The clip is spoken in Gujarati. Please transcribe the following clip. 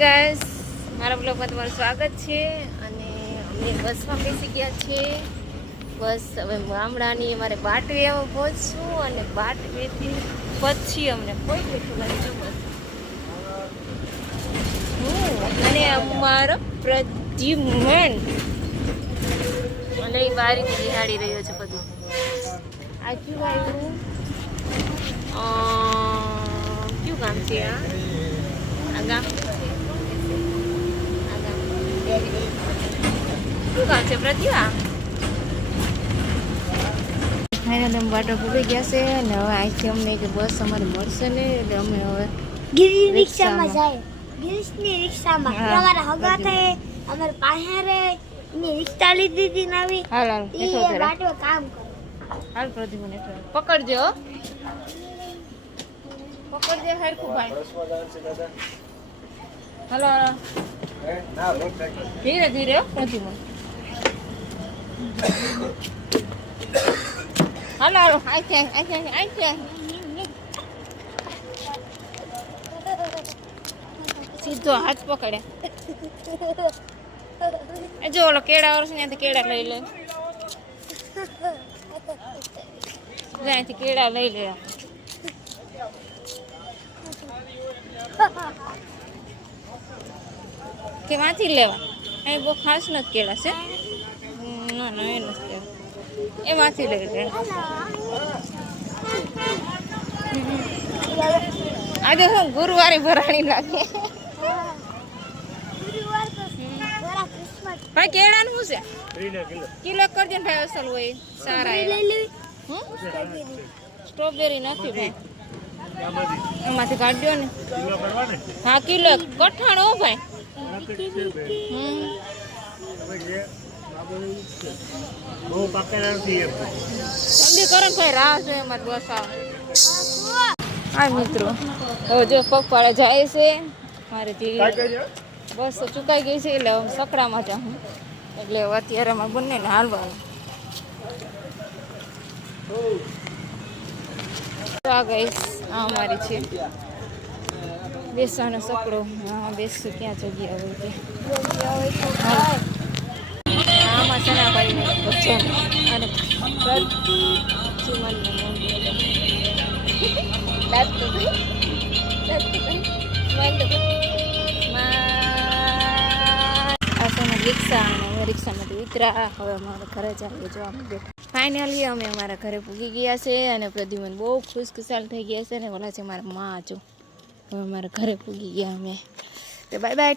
ગાઈસ, મારા બ્લોગમાં તમારું સ્વાગત છે. અને અમે બસમાં બેસી ગયા છીએ. બસ હવે ગામડાની અમારે બાટવેમાં પહોંચશું અને બાટવેથી પછી અમને કોઈ બેઠું નથી બસ. અને અમારો પ્રદ્યુમન અને એ બારી બિહાડી રહ્યો છે બધું. આ શું આવ્યું? કયું ગામ છે આ? આ ગામ શું કામ છે પ્રતિભા? ફાઇનલ અમે વાટર પૂરી ગયા છે અને હવે અહીંથી અમને કે બસ અમારે મળશે ને એટલે અમે હવે ગિરી રિક્ષામાં જાય. ગિરીશની રિક્ષામાં અમારા હગા થાય અમારે પાસે રહે એની રિક્ષા લીધી હતી નવી. હાલ હાલ એ વાટો કામ કરે. હાલ પ્રતિભા ને પકડજો પકડજે હરખું ભાઈ. હાલો હાલો ધીરે ધીરે પ્રતિભા. હાલો હાલો આઈ સીધો હાથ પકડે. જો ઓલો કેળા વર્ષ ત્યાંથી કેળા લઈ લે. ત્યાંથી કેળા લઈ લે. કે માંથી લેવા? અહીં બહુ ખાસ નથી કેળા છે. ના ના એ નથી એમાંથી લઈ લે. આજે હું ગુરુવારે ભરાણી નાખે. ભાઈ કેળાનું શું છે? કિલો કરજે ને ભાઈ અસલ હોય સારા. સ્ટ્રોબેરી નથી ભાઈ એમાંથી કાઢ્યો ને. હા કિલો કઠાણ હો ભાઈ. જલ્દી કરો ને ભાઈ, રાહ જોઈએ અમારે બસ આવે. હા મિત્રો, હવે જો પગપાળા જાય છે મારે બસ તો ચુકાઈ ગઈ છે એટલે હું સકડામાં જાઉં એટલે અત્યારે અમારે બંનેને હાલવાનું. આ ગઈ આ અમારી છે બેસવાનો સકડો. હા બેસશું ક્યાં જગ્યા હોય ત્યાં. આમાં સનાભાઈને ભજન અને રિક્ષા અને રિક્ષામાંથી ઉતરા. હવે અમારે ઘરે જઈએ જોવા મળે. ફાઇનલી અમે અમારા ઘરે પૂગી ગયા છે અને પ્રદ્યુમન બહુ ખુશખુશાલ થઈ ગયા છે ને ઓલા છે મારા માં. જો હવે અમારા ઘરે પૂગી ગયા અમે. તો બાય બાય.